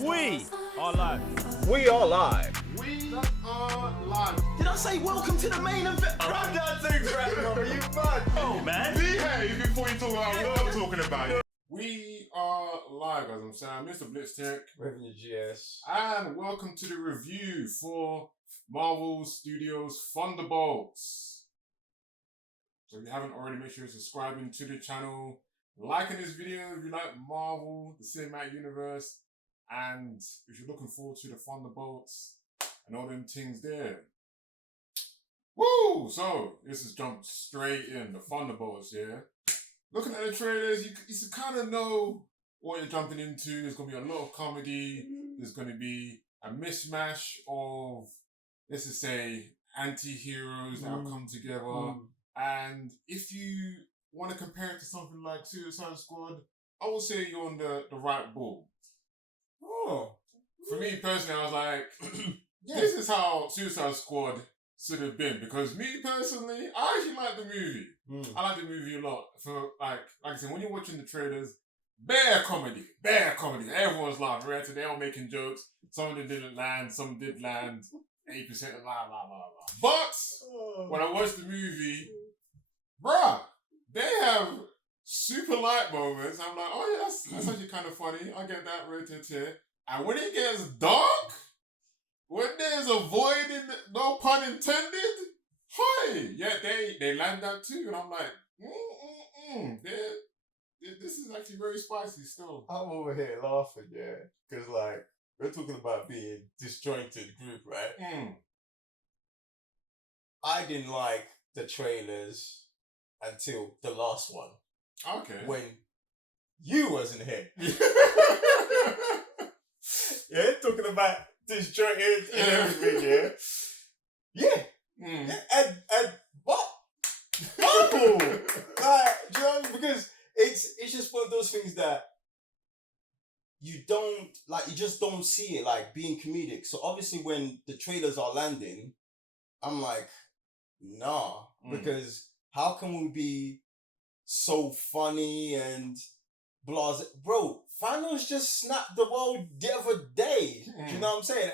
We are live. We are live. We are live. Did I say welcome to the main event? I'm not too great, bro. You mad? Oh, man. Behave before you talk about what I'm talking about. We are live, as I'm saying. Mr. Blitz Tech. Revenue GS. And welcome to the review for Marvel Studios Thunderbolts. So if you haven't already, make sure you're subscribing to the channel, liking this video if you like Marvel, the Cinematic Universe, and if you're looking forward to the Thunderbolts and all them things there. Woo! So, this is jumped straight in, the Thunderbolts, yeah? Looking at the trailers, you kind of know what you're jumping into. There's going to be a lot of comedy. There's going to be a mishmash of, let's just say, anti-heroes that have come together. And if you want to compare it to something like Suicide Squad, I will say you're on the right ball. Oh. For me personally, I was like, this is how Suicide Squad should have been. Because me personally, I actually like the movie. I like the movie a lot. For like I said, when you're watching the trailers, bare comedy. Everyone's laughing, right? They're all making jokes. Some of them didn't land, some did land. 8% blah, blah, blah, blah. But when I watched the movie, bruh, they have super light moments. I'm like, oh yeah, that's actually kind of funny. I get that rated here. And when it gets dark, when there's a void in no pun intended, hi, yeah, they land that too. And I'm like, this is actually very spicy still. I'm over here laughing, yeah. Because, like, we're talking about being disjointed group, right? I didn't like the trailers until the last one. Okay. When you wasn't here. Yeah, talking about disjointed and everything, yeah. And what? Marvel! Like, do you know what I mean? Because it's just one of those things that you just don't see it, like, being comedic. So obviously when the trailers are landing, I'm like, nah. Because how can we be so funny and blasé? Bro, Thanos just snapped the world the other day. Do you know what I'm saying?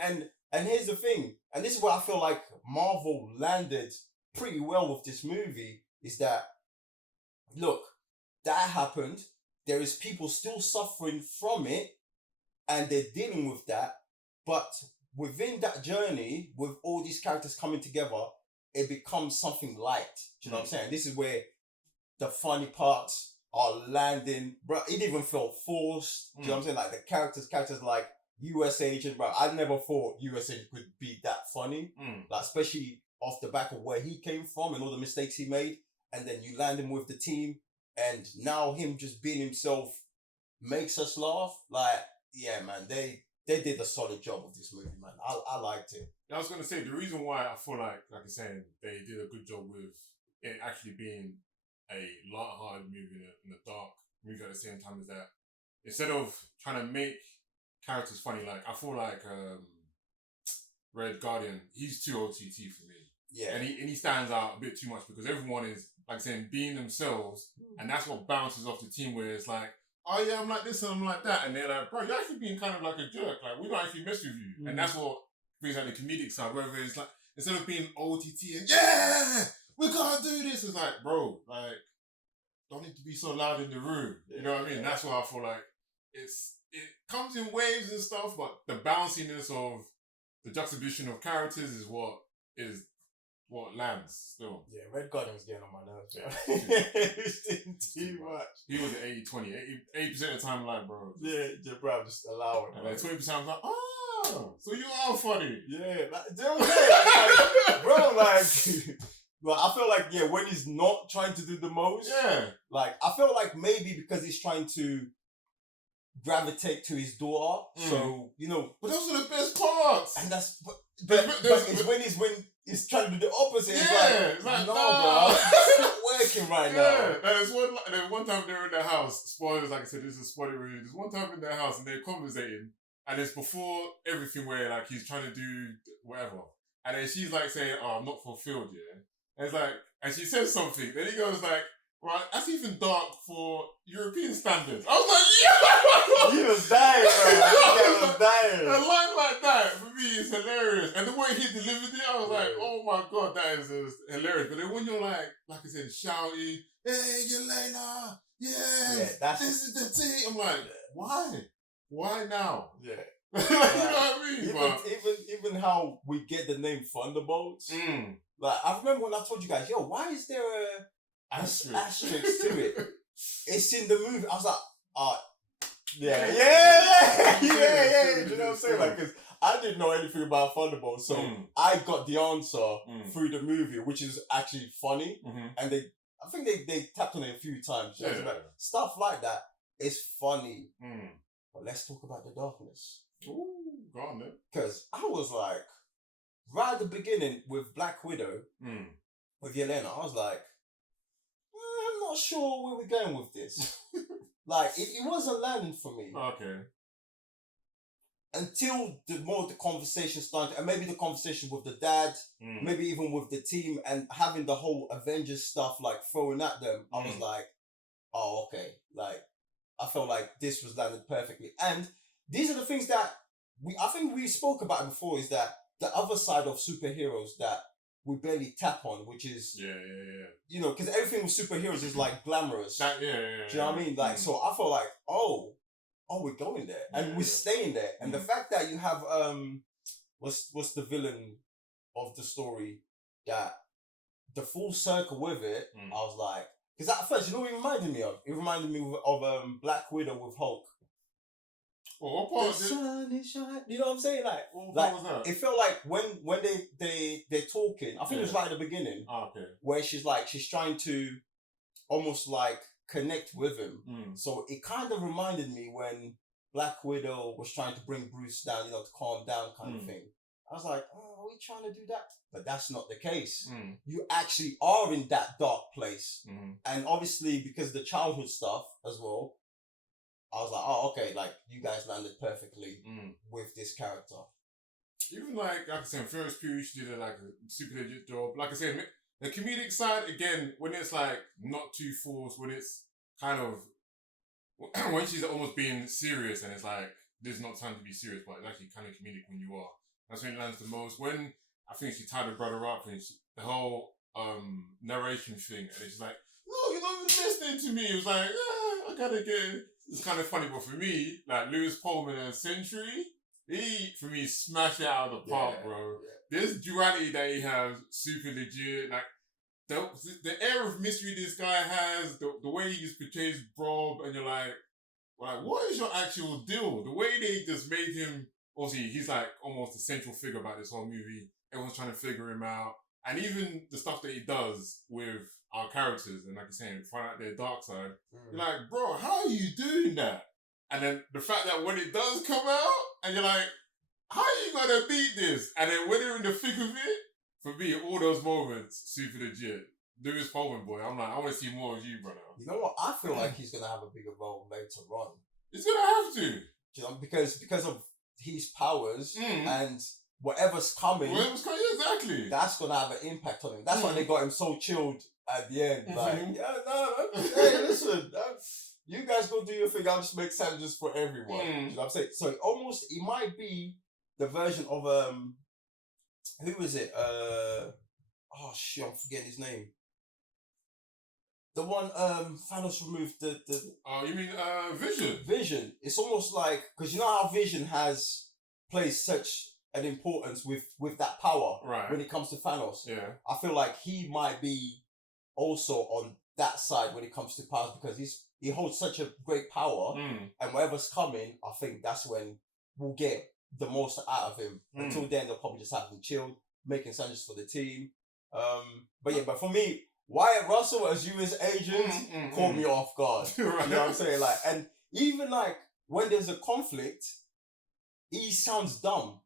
And here's the thing, and this is where I feel like Marvel landed pretty well with this movie, is that, look, that happened. There is people still suffering from it, and they're dealing with that. But within that journey, with all these characters coming together, it becomes something light. Do you know what I'm saying? This is where the funny parts are landing. Bro, it even felt forced. Do you know what I'm saying? Like the characters like US Agent, bro. I never thought US Agent could be that funny. Like, especially off the back of where he came from and all the mistakes he made. And then you land him with the team. And now him just being himself makes us laugh. Like, yeah, man, they did a solid job of this movie, man. I liked it. I was going to say, the reason why I feel like I'm saying, they did a good job with it actually being a light-hearted movie and a dark movie at the same time is that instead of trying to make characters funny, like, I feel like Red Guardian, he's too OTT for me. Yeah. And he stands out a bit too much because everyone is, like saying, being themselves, and that's what bounces off the team where it's like, oh yeah, I'm like this and I'm like that. And they're like, bro, you're actually being kind of like a jerk. Like, we don't actually mess with you. And that's what brings out the comedic side, whether it's like, instead of being OTT and, yeah, we can't do this. It's like, bro, like, don't need to be so loud in the room. You know what I mean? That's why I feel like it comes in waves and stuff, but the bounciness of the juxtaposition of characters is what lands still. Yeah, Red Guardian was getting on my nerves, yeah. He was doing too much. He was at 80-20. 80% of the time, like, bro. Yeah, bro, just allow it. And then 20% I was like, oh, so you are funny. Yeah, like, do you know what I'm saying? Like, bro, like, well, I feel like, yeah, when he's not trying to do the most, like, I feel like maybe because he's trying to gravitate to his daughter, so, you know. But those are the best parts. And that's, but it's when he's trying to do the opposite. It's like, no, bro, it's not working right now. And there's one time they're in the house, spoilers, like I said, this is a spoiler review. There's one time in their house and they're conversating, and it's before everything where, like, he's trying to do whatever. And then she's like saying, oh, I'm not fulfilled, yeah? And it's like, and she says something, then he goes like, right, that's even dark for European standards. I was like, yeah! He was dying, bro. He was dying. A line like that for me is hilarious, and the way he delivered it, I was like, "Oh my god, that is just hilarious." But then when you're like I said, shouting, "Hey, Yelena, yes, this is the team," I'm like, "Why? Why now?" Yeah. You know what I mean? Even how we get the name Thunderbolts. Like I remember when I told you guys, yo, why is there a asterisk to it? It's in the movie. I was like, yeah. You know what I'm saying? Like, because I didn't know anything about Thunderbolts, so I got the answer through the movie, which is actually funny. And I think they tapped on it a few times. Yeah. Stuff like that is funny. But let's talk about the darkness. Ooh, go on then. Because I was like, right at the beginning with Black Widow, with Yelena, I was like, I'm not sure where we're going with this. Like, it wasn't landing for me. Okay. Until the conversation started, and maybe the conversation with the dad, maybe even with the team, and having the whole Avengers stuff like thrown at them, I was like, oh, okay. Like, I felt like this was landed perfectly. And these are the things that I think we spoke about it before, is that the other side of superheroes that we barely tap on, which is, you know, because everything with superheroes is like glamorous. Do you know what I mean? Like, so I felt like, oh, we're going there, and we're staying there. And the fact that you have what's the villain of the story, that the full circle with it, I was like, because at first, you know what it reminded me of? It reminded me of Black Widow with Hulk. Well, what part the sun is shining. You know what I'm saying? Like, what was that? It felt like when they're talking, I think it was right at the beginning, where she's trying to almost like connect with him. So it kind of reminded me when Black Widow was trying to bring Bruce down, you know, to calm down kind of thing. I was like, oh, are we trying to do that? But that's not the case. You actually are in that dark place. And obviously, because of the childhood stuff as well, I was like, oh, okay, like, you guys landed perfectly with this character. Even like I said, Ferris Pugh did a super legit job. Like I said, the comedic side, again, when it's like not too forced, when it's kind of, when she's almost being serious and it's like, there's not time to be serious, but it's actually kind of comedic when you are. That's when it lands the most. When I think she tied her brother up and the whole narration thing, and it's like, no, you're not even listening to me. It was like, I gotta get it. It's kind of funny, but for me, like Lewis Pullman and Sentry, he, for me, smashed it out of the park, bro. This duality that he has, super legit. Like, the air of mystery this guy has, the way he just portrays Rob, and you're like, what is your actual deal? The way they just made him, obviously, he's like almost the central figure about this whole movie. Everyone's trying to figure him out. And even the stuff that he does with our characters, and like you're saying, find out their dark side, you're like, bro, how are you doing that? And then the fact that when it does come out, and you're like, how are you gonna beat this? And then when you're in the thick of it, for me, all those moments, super legit. Lewis Pullman, boy, I'm like, I want to see more of you, brother. You know what? I feel like he's gonna have a bigger role later on. He's gonna have to. You know, because of his powers and whatever's coming, exactly. That's gonna have an impact on him. That's why they got him so chilled at the end. Like, hey, listen, you guys go do your thing. I'll just make sandwiches for everyone. You know what I'm saying? So it might be the version of who is it? Oh shit, I'm forgetting his name. The one Thanos removed the. Oh, you mean Vision? Vision. It's almost like, because you know how Vision plays such an importance with that power when it comes to Thanos. Yeah. I feel like he might be also on that side when it comes to powers, because he holds such a great power, and whatever's coming, I think that's when we'll get the most out of him. Until then, they'll probably just have him chilled, making sandwiches for the team. But for me, Wyatt Russell as US agent caught me off guard. You know what I'm saying? Like, and even like when there's a conflict, he sounds dumb,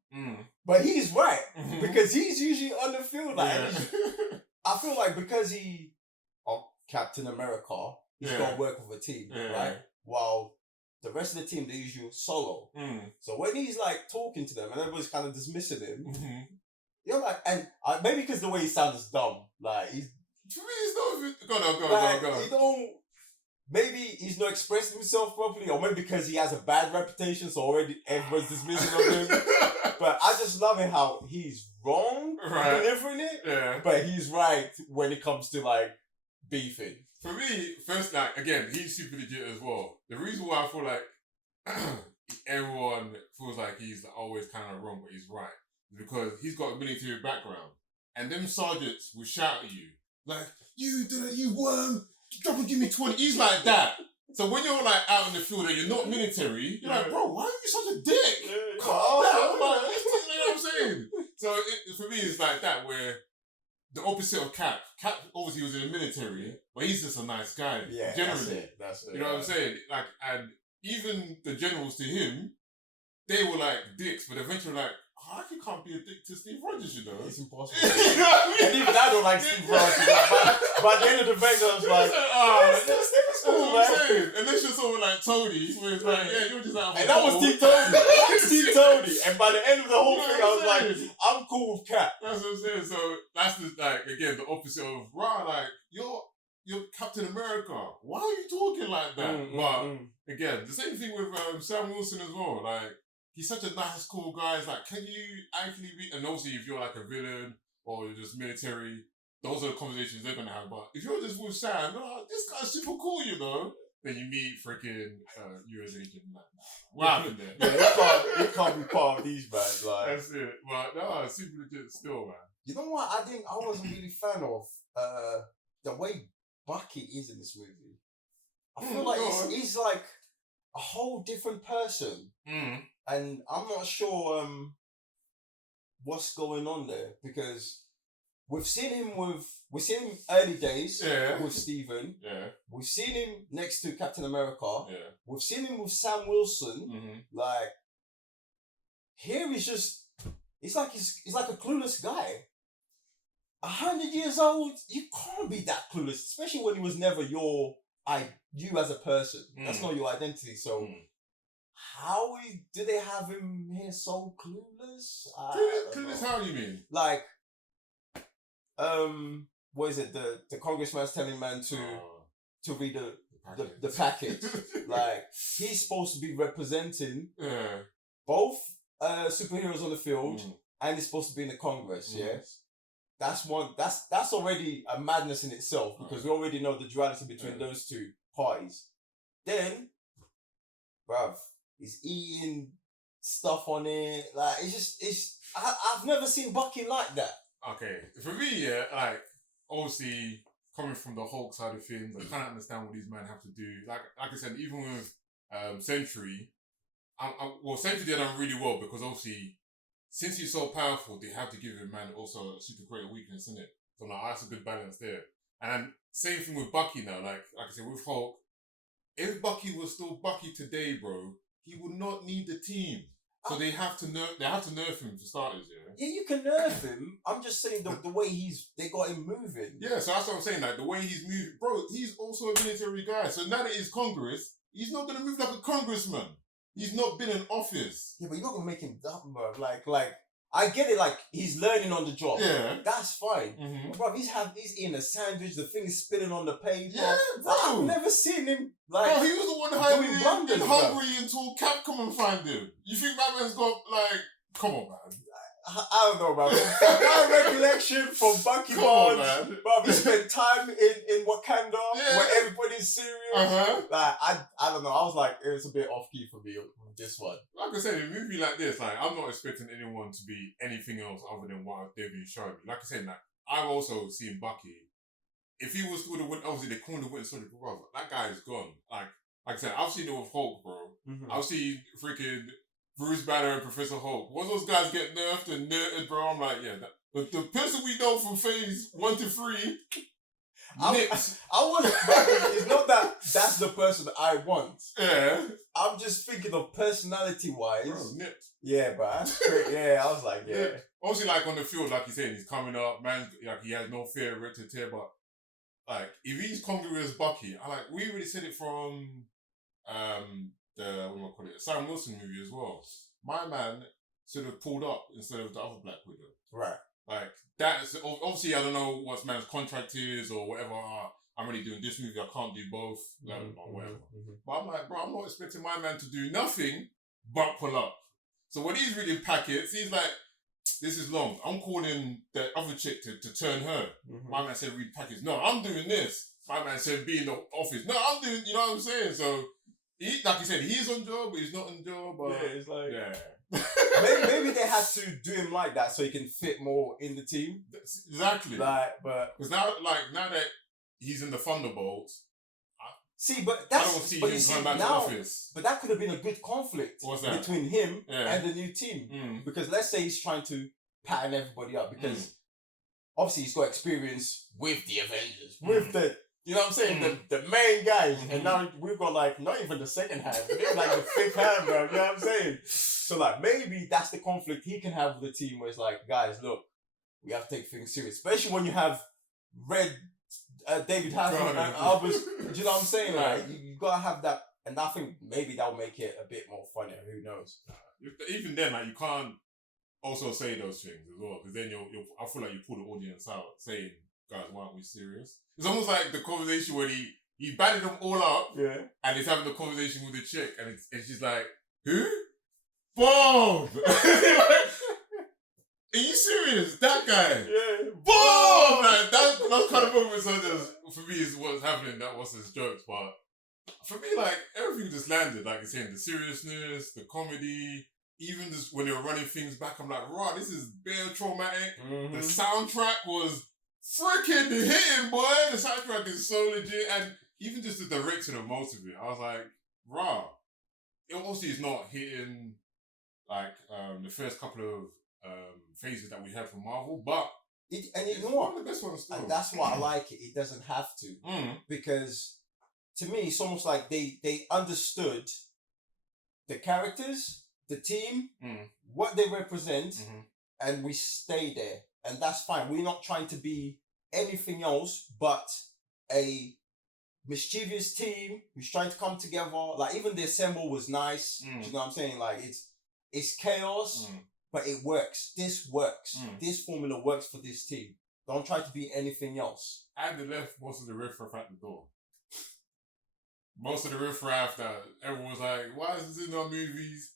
but he's right because he's usually on the field. Like, I feel like because Captain America, he's got to work with a team, right? While the rest of the team, they're usually solo. So when he's like talking to them and everybody's kind of dismissing him, you're like, and maybe because the way he sounds dumb, like he's. For me, it's not. Go. He don't. maybe he's not expressing himself properly, or maybe because he has a bad reputation, so already everyone's dismissing of him. But I just love it how he's wrong delivering it, but he's right when it comes to like beefing. For me, first, like, again, he's super legit as well. The reason why I feel like everyone feels like he's always kind of wrong, but he's right, is because he's got a military background. And them sergeants will shout at you, like, you did it, you won, drop and give me 20. He's like that. So when you're like out in the field and you're not military, you're like, bro, why are you such a dick? Calm down, like, you know what I'm saying? So for me, it's like that, where the opposite of Cap. Cap obviously was in the military, but he's just a nice guy. Yeah, generally. That's it. You know what I'm saying? Like, and even the generals to him, they were like dicks, but eventually like, oh, you can't be a dick to Steve Rogers, you know? It's impossible. You know what I mean? And even I don't like Steve Rogers. But at the end of the day, I was like, that's what I'm saying. Unless you're someone like Tony, where it's like, yeah, you're just out of and that was Steve Tony. Steve Tony. And by the end of the whole thing, I was like, I'm cool with Cap. That's what I'm saying. So that's just like, again, the opposite of raw. Like, you're Captain America. Why are you talking like that? Again, the same thing with Sam Wilson as well. Like, he's such a nice, cool guy. It's like, can you actually be... And obviously, if you're like a villain or you're just military, those are the conversations they're going to have. But if you're just with Sam, you're like, this guy's super cool, you know? Then you meet freaking US agent. Like, what happened there? Yeah, it can't be part of these, man. Like, that's it. But no, super legit still, man. You know what? I wasn't really a fan of the way Bucky is in this movie. I feel like he's like a whole different person. And I'm not sure what's going on there, because we've seen him early days with Stephen. Yeah. We've seen him next to Captain America. Yeah. We've seen him with Sam Wilson. Like, here he's like a clueless guy. 100 years old, you can't be that clueless, especially when he was never you as a person. That's not your identity. So how do they have him here so clueless? Clueless? How do you mean? Like, what is it? The congressman's telling man to read the packet. Like, he's supposed to be representing both superheroes on the field, and he's supposed to be in the Congress. That's already a madness in itself, because we already know the duality between those two parties. Then, bruv, he's eating stuff on it. Like, I've never seen Bucky like that. Okay, for me, like, obviously, coming from the Hulk side of things, I kind of understand what these men have to do. Like I said, even with Sentry, Sentry did really well, because obviously, since he's so powerful, they have to give him, man, also a super great weakness, isn't it? So like, that's a good balance there. And same thing with Bucky now. Like I said, with Hulk, if Bucky was still Bucky today, bro, he would not need the team. So they have to nerf him for starters, Yeah, you can nerf him. I'm just saying the way they got him moving. Yeah, so that's what I'm saying. Like, the way he's moving, bro, he's also a military guy. So now that he's Congress, he's not gonna move like a congressman. He's not been in office. Yeah, but you're not gonna make him dumb, bro. Like, I get it. Like, he's learning on the job. Yeah, that's fine. But bro, he's eating a sandwich. The thing is spilling on the paper. Yeah, bro. I've never seen him like. Bro, he was the one hiding in Hungary until Cap come and find him. You think Batman's got like? Come on, man. I don't know, man. My recollection from Bucky Barnes, bro, he spent time in Wakanda where everybody's serious. Like, I don't know. I was like, it was a bit off key for me with this one. Like I said, in a movie like this, like, I'm not expecting anyone to be anything else other than what they've been showing me. Like I said, like, I've also seen Bucky. If he was to the win, obviously they call him the Winter Soldier, bro. That guy is gone. Like I said, I've seen it with Hulk, bro. I've seen freaking Bruce Banner and Professor Hulk. Once those guys get nerfed and nerded, bro, I'm like, yeah, the person we know from phase 1 to 3, I want. It's not that that's the person that I want. Yeah, I'm just thinking of personality wise. Bro, nipped. Yeah, but that's great. Yeah, I was like, yeah. Obviously, like on the field, like you said, he's coming up, man. Like, he has no fear of to tear, but like, if he's congruous Bucky, we already said it from the Sam Wilson movie as well. My man should have pulled up instead of the other Black Widow. Right. Like, that's obviously, I don't know what man's contract is or whatever. I'm really doing this movie. I can't do both. Or whatever. But I'm like, bro, I'm not expecting my man to do nothing but pull up. So when he's reading packets, he's like, this is long. I'm calling the other chick to turn her. My man said read packets. No, I'm doing this. My man said be in the office. No, I'm doing, you know what I'm saying? So, like you said, he's on job, but he's not on job. But yeah, it's like... Yeah. maybe they had to do him like that so he can fit more in the team. Exactly. But... Because now that he's in the Thunderbolts, see, but that's... I don't see him coming back to office. But that could have been a good conflict between him and the new team. Because let's say he's trying to pattern everybody up because obviously he's got experience with the Avengers, with the, you know what I'm saying, the main guys, and now we've got like not even the second hand, maybe like the fifth hand, bro. You know what I'm saying? So like maybe that's the conflict he can have with the team, where it's like, guys, look, we have to take things serious, especially when you have David Hasselhoff and Albus. Do you know what I'm saying? Like you gotta have that, and I think maybe that'll make it a bit more funnier. Who knows? Even then, like you can't also say those things as well, because then I feel like you pull the audience out saying, guys, why aren't we serious? It's almost like the conversation where he batted them all up, and he's having the conversation with the chick, and it's just like, who? Bob! Are you serious? That guy? Yeah. Bob! Like, those kind of moments are just, for me, is what's happening, that was his jokes, but for me, like, everything just landed, like you're saying, the seriousness, the comedy, even just when they were running things back, I'm like, right, this is bare traumatic. The soundtrack was freaking hitting, boy. The soundtrack is so legit, and even just the direction of most of it, I was like, rah. It obviously is not hitting like the first couple of phases that we had from Marvel, but you know it's what? one of the best ones still. And that's why I like it. It doesn't have to, because to me, it's almost like they understood the characters, the team, what they represent, and we stay there. And that's fine. We're not trying to be anything else but a mischievous team who's trying to come together. Like, even the assemble was nice. Do you know what I'm saying? Like, it's chaos, but it works. This works. This formula works for this team. Don't try to be anything else. And they left most of the riffraff at the door. Most of the riffraff that everyone was like, why is this in our movies?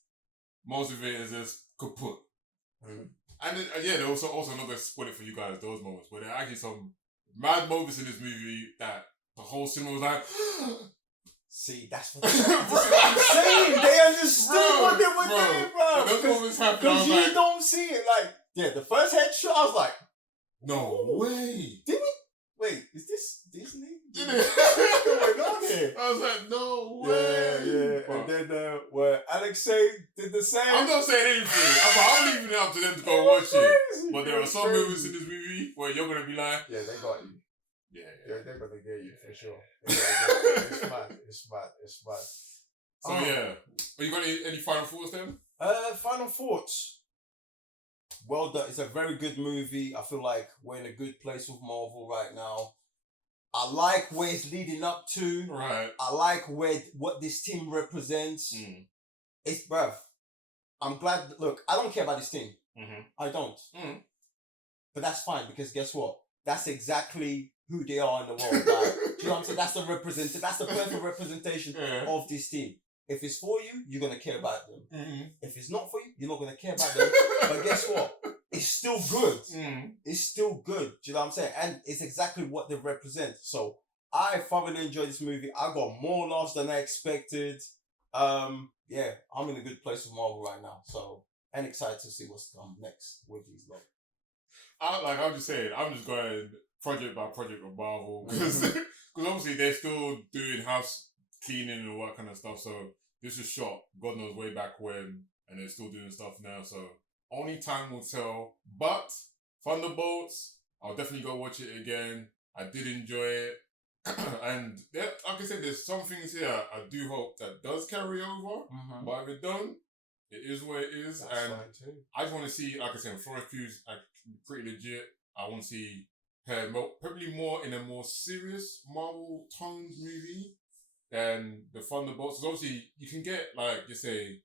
Most of it is just kaput. And there was also I'm not going to spoil it for you guys, those moments, but there are actually some mad moments in this movie that the whole cinema was like, see, that's what I'm saying. They understood what they were doing, bro. Those moments happen. Because you don't see it. Like, the first headshot, I was like, no way. Did we? Wait, is this Disney? Did What's going on here? I was like, no way. Yeah. And then where Alexei did the same. I'm not saying anything. I'm leaving it up to them to go watch it. But there are some moments in this movie where you're going to be like, yeah, they got you. Yeah, they're going to get you for sure. It's mad. So you got any final thoughts then? Final thoughts. Well done. It's a very good movie. I feel like we're in a good place with Marvel right now. I like where it's leading up to. Right. I like what this team represents. It's, bruv, I'm glad. Look, I don't care about this team. I don't. But that's fine, because guess what? That's exactly who they are in the world. Like, do you know what I'm saying? That's the perfect representation of this team. If it's for you, you're going to care about them. If it's not for you, you're not going to care about them. But guess what? It's still good. It's still good. Do you know what I'm saying? And it's exactly what they represent. So I thoroughly enjoyed this movie. I got more laughs than I expected. I'm in a good place with Marvel right now. So, and excited to see what's come next with these lot. I'm just saying, I'm just going project by project with Marvel. Because obviously they're still doing house cleaning and all that kind of stuff. So this was shot, God knows, way back when, and they're still doing stuff now. So only time will tell. But Thunderbolts, I'll definitely go watch it again. I did enjoy it. And like I said, there's some things here I do hope that does carry over. But if it don't, it is what it is. That's and fine too. I just want to see, like I said, Florence Pugh's pretty legit. I want to see her probably more in a more serious Marvel toned movie than the Thunderbolts. Because obviously you can get, like, you say,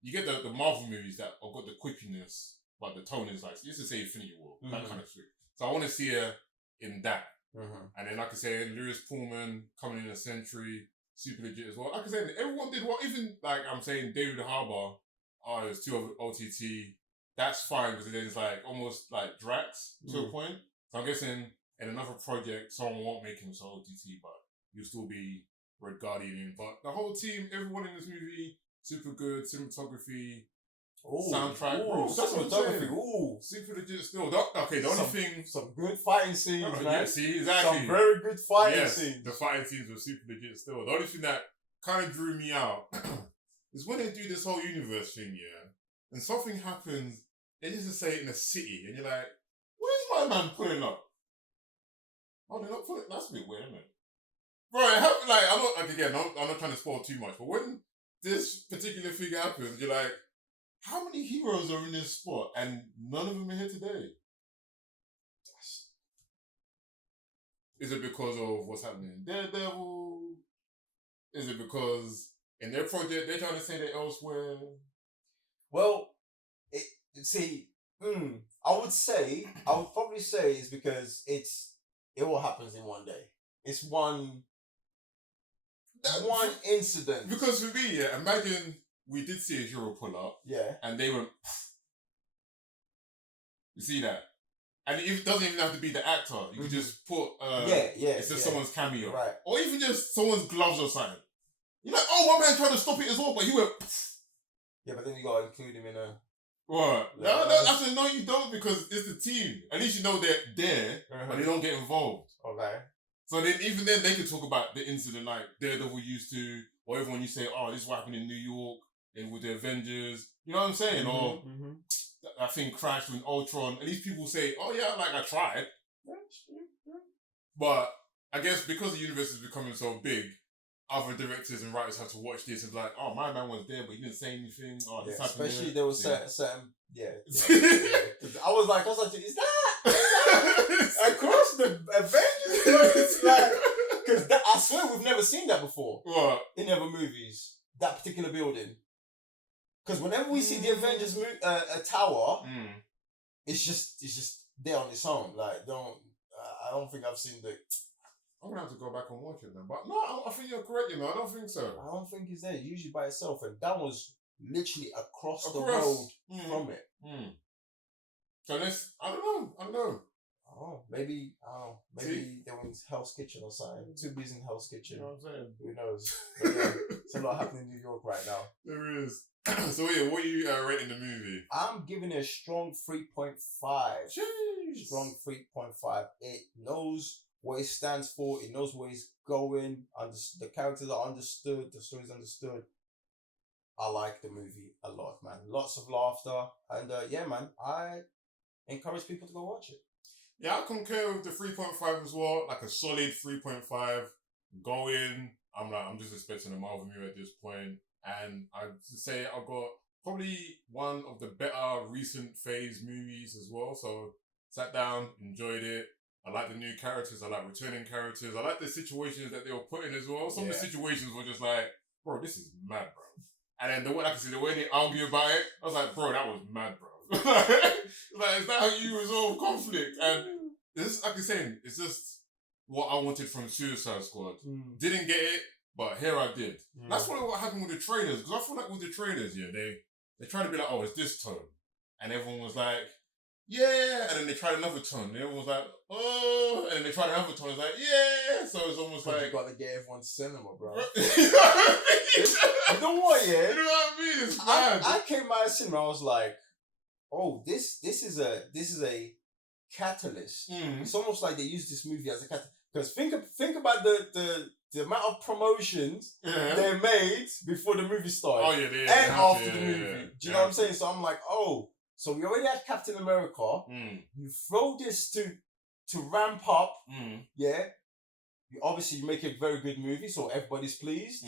you get the Marvel movies that have got the quippiness, but the tone is like, you used to say Infinity War, that kind of shit. So I want to see her in that. And then, like I said, Lewis Pullman coming in as Sentry, super legit as well. Like I said, everyone did well. Even, like I'm saying, David Harbour, it's 2 of OTT. That's fine because then it's like almost like Drax to a point. So I'm guessing in another project, someone won't make him so OTT, but you'll still be Red Guardian in. But the whole team, everyone in this movie, super good. Cinematography, soundtrack. Bro, that's what I'm saying. Super legit still. The only thing... Some good fighting scenes, man. Yeah, see, exactly. Some very good fighting scenes. The fighting scenes were super legit still. The only thing that kind of drew me out is when they do this whole universe thing, yeah, and something happens, they just say it in a city, and you're like, where's my man pulling up? Oh, they're not pulling... That's a bit weird, isn't it? Bro, I'm not trying to spoil too much, but when this particular thing happens, you're like, how many heroes are in this spot and none of them are here today? Is it because of what's happening in Daredevil? Is it because in their project they're trying to say they're elsewhere? Well, I would probably say it's because it all happens in one day. It's one incident. Because for me, yeah, imagine we did see a hero pull up. Yeah. And they went, you see that? And it doesn't even have to be the actor. You could just put, it's just someone's cameo. Right. Or even just someone's gloves or something. You're like, oh, my man tried to stop it as well, but he went, yeah, but then you gotta include him in a... What? No, I said, no, you don't, because it's the team. At least you know they're there, but they don't get involved. Okay. So then, even then, they could talk about the incident like Daredevil used to, or even when you say, oh, this is what happened in New York, and with the Avengers, you know what I'm saying? Or that thing crashed with Ultron. At least people say, oh yeah, like I tried. But I guess because the universe is becoming so big, other directors and writers have to watch this and be like, oh, my man was there, but he didn't say anything. Oh, this happened. Especially there was certain I was like, is that across the Avengers? It's like, because I swear we've never seen that before. What? In other movies, that particular building. Because whenever we see the Avengers tower, it's just there on its own. Like, I don't think I've seen the... I'm going to have to go back and watch it then. But no, I think you're correct, you know. I don't think so. I don't think it's there. It's usually by itself. And that was literally across the road from it. So I don't know. Oh, maybe there was Hell's Kitchen or something. Too busy in Hell's Kitchen. You know what I'm saying? Who knows? But yeah, it's a lot happening in New York right now. There is. So yeah, what are you rating the movie? I'm giving it a strong 3.5. Jeez. Strong 3.5. It knows what it stands for. It knows where it's going. The characters are understood. The story's understood. I like the movie a lot, man. Lots of laughter. And yeah, man, I encourage people to go watch it. Yeah, I concur with the 3.5 as well. Like a solid 3.5. Go in. I'm just expecting a Marvel movie at this point. And I'd say I've got probably one of the better recent phase movies as well. So sat down, enjoyed it. I like the new characters. I like returning characters. I like the situations that they were put in as well. Some of the situations were just like, bro, this is mad, bro. And then the way they argue about it, I was like, bro, that was mad, bro. Like, is that how you resolve conflict? And this, like I'm saying, it's just what I wanted from Suicide Squad. Didn't get it, but here I did. That's probably what happened with the trailers. Because I feel like with the trailers, they try to be like, oh, it's this tone. And everyone was like, yeah. And then they tried another tone. And everyone was like, oh. And then they tried another tone. It's like, yeah. So it's almost like... You got to get everyone's cinema, bro. You know what I mean? You know what, yeah? You know what I mean? It's mad. I came by the cinema, I was like, oh, this is a catalyst. It's almost like they use this movie as a catalyst. Because think about the amount of promotions they made before the movie started. Oh, yeah, and after the movie. Do you know what I'm saying? So I'm like, oh, so we already had Captain America. You throw this to ramp up. Yeah. You make a very good movie, so everybody's pleased.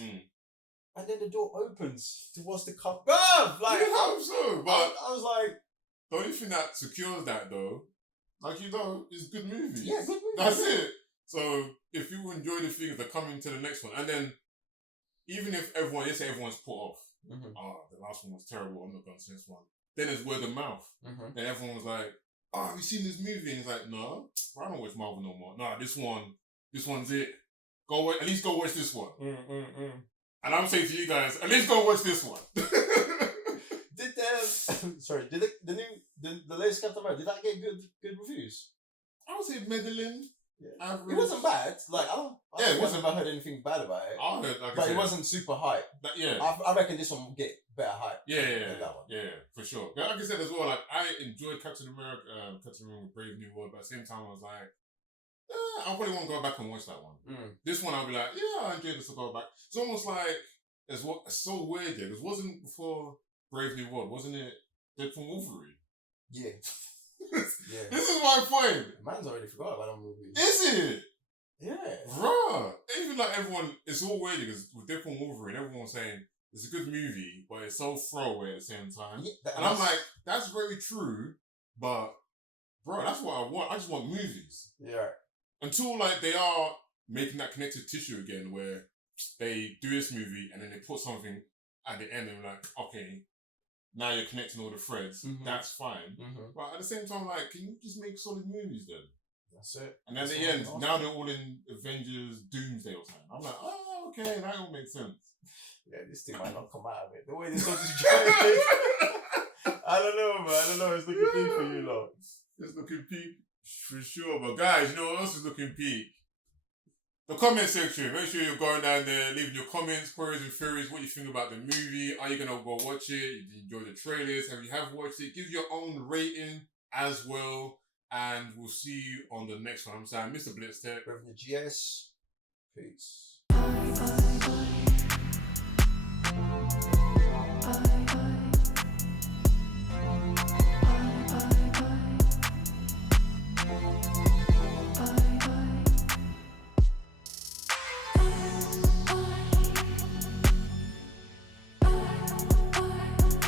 And then the door opens towards the cup. Like, you hope so, but I was like, the only thing that secures that though, like is good movies. Yeah, good movies. That's it. So if you enjoy the things, they're coming to the next one, and then even if everyone's put off, the last one was terrible, I'm not going to see this one. Then it's word of mouth. Then everyone was like, oh, have you seen this movie? And he's like, no, I don't watch Marvel no more. No, this one's it. At least go watch this one. And I'm saying to you guys, at least go watch this one. Did the latest Captain America, did that get good reviews? I would say meddling. Yeah. Average. It wasn't bad. Like I wasn't. never heard anything bad about it. I heard, like but it wasn't super hype. Yeah. I reckon this one will get better hype. Yeah, that one. Yeah, for sure. But like I said as well, like I enjoyed Captain America, Brave New World, but at the same time I was like, I probably won't go back and watch that one. This one I'll be like, yeah, I enjoyed this. I'll go back. It's almost like it's so weird. Yeah, it wasn't before Brave New World, wasn't it? Deadpool Wolverine. Yeah. Yeah. This is my point. Man's already forgot about that movie. Is it? Yeah. Bruh. Even like everyone, it's all weird because with Deadpool Wolverine, everyone's saying it's a good movie, but it's so throwaway at the same time. Yeah, and I'm like, that's very true, but bro, that's what I want. I just want movies. Yeah. Until like they are making that connective tissue again where they do this movie and then they put something at the end and we're like, okay, now you're connecting all the threads. That's fine. But at the same time, like, can you just make solid movies then? That's it. And at the end, now they're all in Avengers Doomsday or something. I'm like, oh, okay, that all makes sense. Yeah, this thing might not come out of it. The way this one's trying I don't know, man. I don't know. It's looking peak for you, lot. It's looking peak for sure. But guys, you know what else is looking peak? The comment section. Make sure you're going down there, leaving your comments, queries, and theories. What you think about the movie? Are you gonna go watch it? Did you enjoy the trailers? Have you watched it? Give your own rating as well. And we'll see you on the next one. I'm saying, Mr. Blitztech. Revenue GS. Peace.